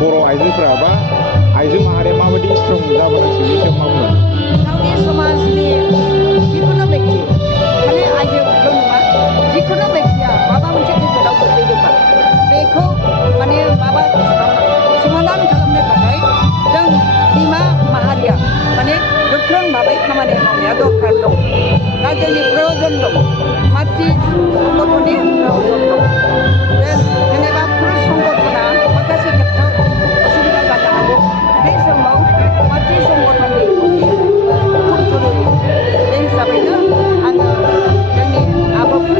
बर' आइजोफोरा बा आइजो माहारिया माबायदि स्ट्रं जाबोनांसिगौ बेनि सायाव मा बुंगोन? गावनि समाजनि जिखुनु बेक्ति खालि आइजोल' नङा जिखुनु बेक्तिया माबा मोनसे खैफोदाव गोग्लैदोंबा बेखौ माने माबा समाधान खालामनो थाखाय जों बिमा माहारिया माने गोख्रों भाबै खामानि मावनाया दरखार दं। दा जोंनि प्रयजन दं, मातृ संगठननि प्रयजन दं। जेनेबा पुरुष संगठना माखासे खेत्रआव असुबिदा जानो हागौ, बे समाव मातृ संगठननि खुब जरुरि। बे हिसाबैनो आङो जोंनि आब'फोर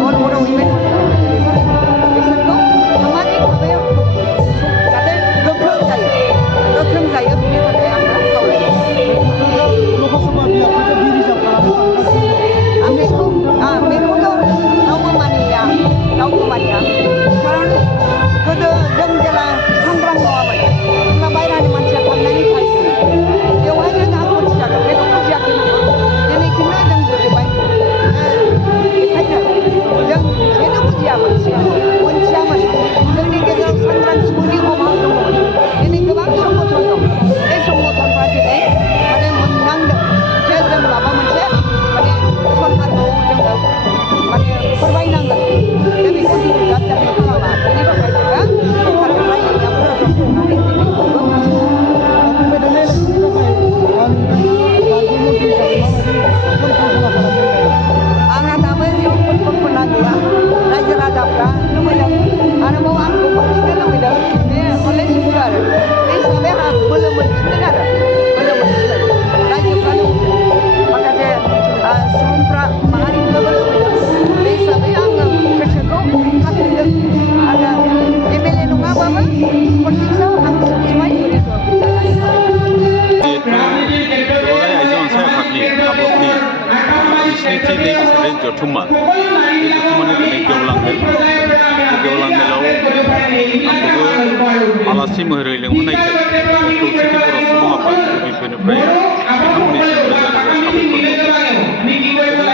बर' उइमेनफोरखौ बिसोरखौ सामाजिक भाबै जाहाथे गोख्रों जायो बिनि थाखाय आङो खावलायो। लोकसभा बियाबखौ जि रिजार्भ खालामनो आं बेखौथ' रावबो मानिया खारन गोदो जों जेला सांग्रां नङामोन अब्ला बायह्रानि मानसिया थांनानै थायोमोन, बेवहायनो दा खथि जागोन बेखौ बुजियाखै नामा? दिनै खिन्थु जों बुजिबाय। बेखायनो जों जेनो बुजियामोन सिगां मोनथियामोन जोंनि गेजेराव सांग्रां सुबुंनि अभाब दङमोन। दिनै गोबां संगठन दं, बे संगठनफ्रा दिनै माने मोनदांदों जे जों माबा मोनसे माने सरकारखौ जोङो माने फोरमायनांगोन जे बेखौ गिदिर जानो खालामा। बेनि थाखाय जोङो सरकारजों रायज्लायनायाव गोरोब होननानै दिनै बयबो बुजियो। फैगोन इलेक्सननि थाखाय नोंथाङा बारग' मन्थ्रि हिसाबै माबायदि परिकल्पना खालामदों? आंहा दाबो जेबो परिकल्पना गैया। रायजो राजाफ्रा लुबैदों, आरोबाव आंखौ मोनफिननो लुबैदों, बे हले सैथो आरो बे हिसाबै आंहा बोलो मोनफिनदों रायजोफ्रा लुबैदों, माखासे सुबुंफ्रा माहारिफ्राबो लुबैदों। बे हिसाबै आङो गोसोखौ थाफिनदों। आङो एमएलए नङाबाबो पलिटिक्सआव आं सबसमाय जড়ित जानानै थाबाय। दुलाराय आइजो अनसाय आफादनि आब'नि 27थि नैजिसे जथुम्मा, बे जथुम्मानि दिनै गेवलां मेल। बे गेवलां मेलाव आंखौबो आलासि महरै लेंहरनायखाय खौसेथि बर' सुबुं आफाद बिफोरनिफ्राय बिथांमोननिसिम रोजा रोजा साबायखर बावबाय।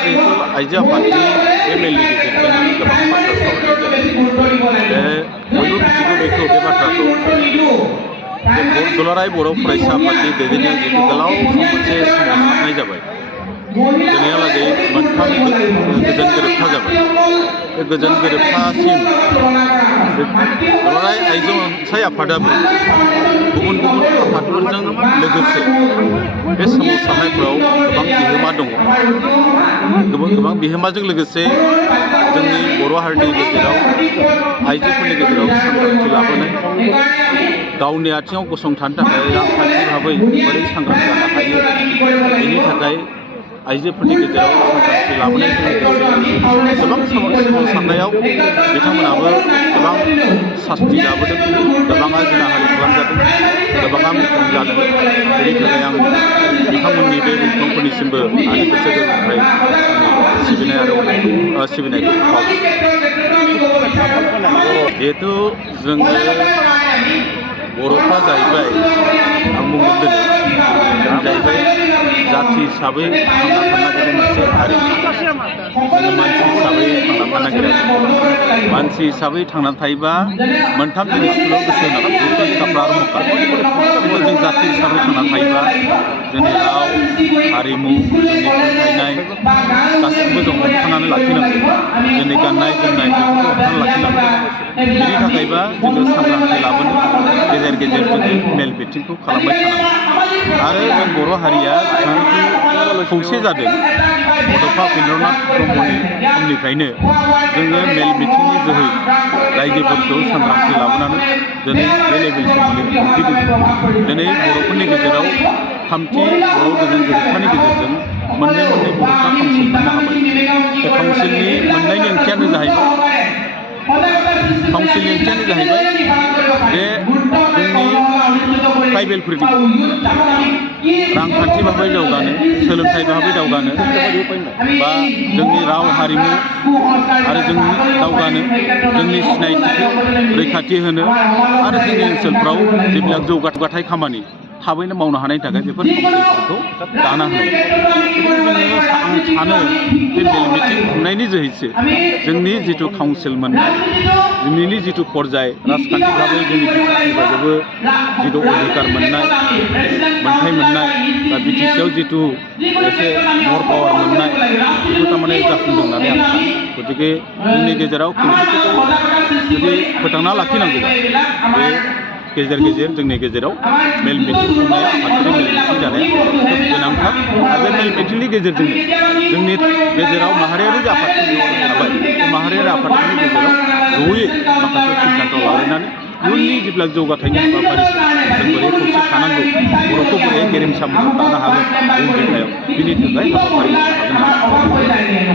जिहेतु आइजो आफादनि बे मेलनि गेजेरजों गोबां बाथ्रा सावरायनाय जादों। बयबो मिथिगौ बेखौ बे बाथ्राखौ दुलाराय बर' फरायसा आफादनि दैदेननायाव जिहेतु गोलाव सम मोनसे सोमावसारनाय जाबाय, दिनैहालागै मोनथाम गोजोन गोरोबथा जाबाय। बे गोजोन गोरोबथासिम दुलाराय आइजो अनसाय आफादाबो गुबुन गुबुन आफादफोरजों लोगोसे बे सोमावसारनायफोराव गोबां बिहोमा दङ। गोबां बिहोमाजों लोगोसे जोंनि बर' हारिनि गेजेराव आइजोफोरनि गेजेराव सांग्रांथि लाबोनाय, गावनि आथिङाव गसंथानो थाखाय रांखान्थि भाबै बोरै सांग्रां जानो हायो बेनि थाखाय आइजोफोरनि गेजेराव सांग्रांथि लाबोनायजों लोगोसे गोबां सोमावसारनायाव बिथांमोनाबो गोबां सास्ति जाबोदों, गोबाङा जिनाहारि खालामजादों, गोबाङा मुख्यम जादों। बेनि थाखाय आं बिथांमोननि बे मुंख्लंफोरनिसिमबो आंनि गोसो गोरबोनिफ्राय सिबिनाय आरो सिबिनायखौ बावो। जिहेथु जोङो बर'फ्रा जाहैबाय, आं बुंगोन दिनै जों जाहैबाय जाथि हिसाबै थांना थानो नागिरनाय मोनसे हारि। जोङो मानसि हिसाबै थांना थानो नागिरा। मानसि हिसाबै थांनानै थायोबा मोनथाम जिनिसखौल' गोसो होनांगौ, जिहेतु काफ्रा आरो मक्का। खिन्थु जों जाथि हिसाबै थांनानै थायोबा जोंनि राव हारिमु, जोंनि फोथायनाय गासिबो जों हमथानानै लाखिनांगौ। जोंनि गाननाय जोमनाय बेफोरखौ हमथानानै लाखिनांगौ। बेनि थाखायबा जोङो सांग्रांथि लाबोनो गेजेर गेजेर जोङो मेल मिटिंखौ खालामबाय थानांगौ। आरो जों बर' हारिया जेसेबांखि खौसे जादों, बड'फा उपेन्द्रनाथ ब्रह्मनि समनिफ्रायनो जोङो मेल मिटिंनि जोहै रायजोफोरखौ सांग्रांथि लाबोनानै दिनै बे लेभेलसिम मोनफैदों। दिनै बर'फोरनि गेजेराव थामथि बर' गोजोन गोरोबथानि गेजेरजों मोननै बर'फ्रा काउन्सिल मोननो हाबाय। बे काउन्सिलनि मोननायनि ओंथियानो जाहैबाय जे जोंनि ट्राइबेलफोरनि रांखान्थि भाबै दावगानो, सोलोंथाइ भाबै दावगानो, बा जोंनि राव हारिमु आरो जोंनि दावगानो, जोंनि सिनायथिखौ रैखाथि होनो आरो जोंनि ओनसोलफ्राव जेब्ला जौगाथाय खामानि थाबैनो मावनो हानायनि थाखाय बेफोर काउन्सिलफोरखौ दाना होनाय जोङो आं सानो बे मेल मिटिं खुंनायनि जोहैसो जोंनि जिथु काउन्सिल मोननाय जोंनि जिथु पर्याय राजखान्थिभाबै जोंनि बिटिसिनिफ्रायबो जिथु अधिकार मोननाय मोनथाय मोननाय बा बिटिसिआव जिथु एसे मर पावार मोननाय बेखौ थारमाने जाफुंदों होननानै आं सानो गतिके जोंनि गेजेराव खौसेथिखौ जुदि फोथांना लाखिनांगौबा बे गेजेर गेजेर जोंनि गेजेराव मेल मिटिं खुंनाया आफादनि मेल मिटिं जानाया खोब गोनांथार आरो बे मेल मिटिंनि गेजेरजोंनो जोंनि गेजेराव माहारियारि आफादफोर थाबाय बे माहारियारि आफादफोरनि गेजेराव जयै माखासे सिद्धान्त लालायनानै इयुननि जेब्ला जौगाथायनि हाबाफारि जों बोरै खौसे थानांगौ बर'खौ बोरै गेरेमसा महर दानो हागोन इयुन देखायाव बिनि थाखाय हाबाफारि लानो हागोन।